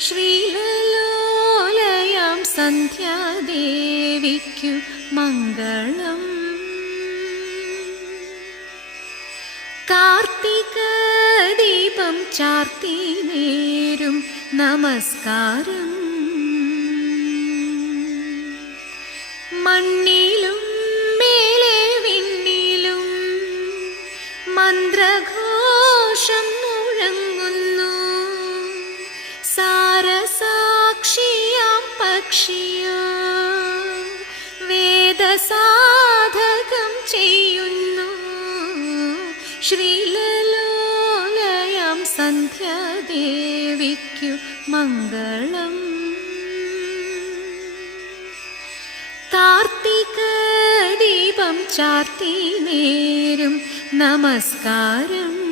ശ്രീലലോലയാം സന്ധ്യാദേവിക്കു മംഗളം. കാർത്തിക ദീപം ചാർത്തി നേരും നമസ്കാരം. മണ്ണിലും മേലെ വിണ്ണിലും മന്ത്രഘോഷം മുഴങ്ങുന്നു. സാരസാക്ഷിയാം പക്ഷിയോ വേദസാധകം ചെയ്യുന്നു. ശ്രീലലോലയാം സന്ധ്യാദേവിക്കു മംഗളം. കാർത്തിക ദീപം ചാർത്തി നേരും നമസ്കാരം.